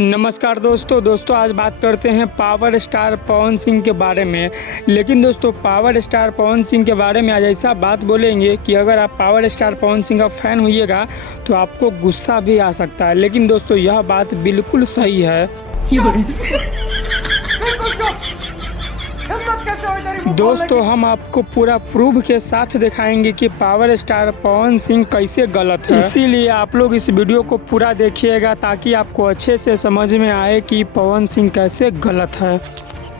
नमस्कार दोस्तों आज बात करते हैं पावर स्टार पवन सिंह के बारे में। लेकिन दोस्तों पावर स्टार पवन सिंह के बारे में आज ऐसा बात बोलेंगे कि अगर आप पावर स्टार पवन सिंह का फैन होइएगा तो आपको गुस्सा भी आ सकता है। लेकिन दोस्तों यह बात बिल्कुल सही है। दोस्तों हम आपको पूरा प्रूफ के साथ दिखाएंगे कि पावर स्टार पवन सिंह कैसे गलत है। इसीलिए आप लोग इस वीडियो को पूरा देखिएगा ताकि आपको अच्छे से समझ में आए कि पवन सिंह कैसे गलत है।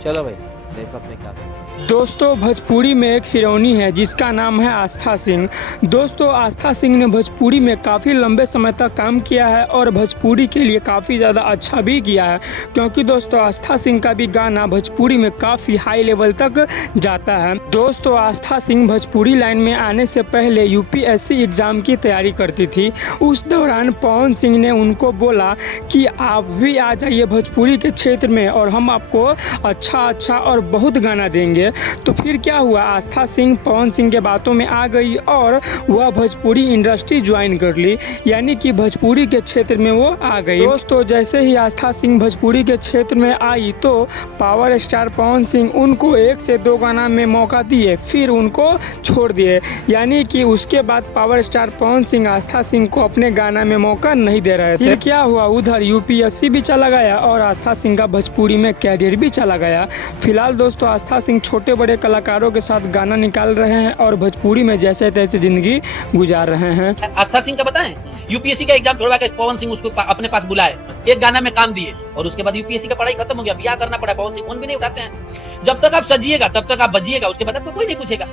चलो भाई देखो अपने क्या करना। दोस्तों भोजपुरी में एक हीरोइनी है जिसका नाम है आस्था सिंह। दोस्तों आस्था सिंह ने भोजपुरी में काफ़ी लंबे समय तक काम किया है और भोजपुरी के लिए काफ़ी ज़्यादा अच्छा भी किया है, क्योंकि दोस्तों आस्था सिंह का भी गाना भोजपुरी में काफ़ी हाई लेवल तक जाता है। दोस्तों आस्था सिंह भोजपुरी लाइन में आने से पहले यूपीएससी एग्ज़ाम की तैयारी करती थी। उस दौरान पवन सिंह ने उनको बोला कि आप भी आ जाइए भोजपुरी के क्षेत्र में और हम आपको अच्छा और बहुत गाना देंगे। तो फिर क्या हुआ, आस्था सिंह पवन सिंह के बातों में आ गई और वह भोजपुरी इंडस्ट्री ज्वाइन कर ली, यानी कि भोजपुरी के क्षेत्र में वो आ गई। दोस्तों जैसे ही आस्था सिंह भोजपुरी के क्षेत्र में आई तो पावर स्टार पवन सिंह उनको 1 से 2 गाना में मौका दिए, फिर उनको छोड़ दिए, यानी कि उसके बाद पावर स्टार पवन सिंह आस्था सिंह को अपने गाना में मौका नहीं दे रहे थे। फिर क्या हुआ, उधर यूपीएससी भी चला गया और आस्था सिंह का भोजपुरी में कैरियर भी चला गया। फिलहाल दोस्तों आस्था सिंह छोटे बड़े कलाकारों के साथ गाना निकाल रहे हैं और भोजपुरी में जैसे तैसे जिंदगी गुजार रहे हैं। आस्था सिंह का बताएं, यूपीएससी का एग्जाम छोड़वा के पवन सिंह उसको अपने पास बुलाए, एक गाना में काम दिए और उसके बाद यूपीएससी का पढ़ाई खत्म हो गया, ब्याह करना पड़ा। पवन सिंह फोन भी नहीं उठाते हैं। जब तक आप सजिएगा तब तक आप बजिएगा, उसके बाद आपको कोई नहीं पूछेगा।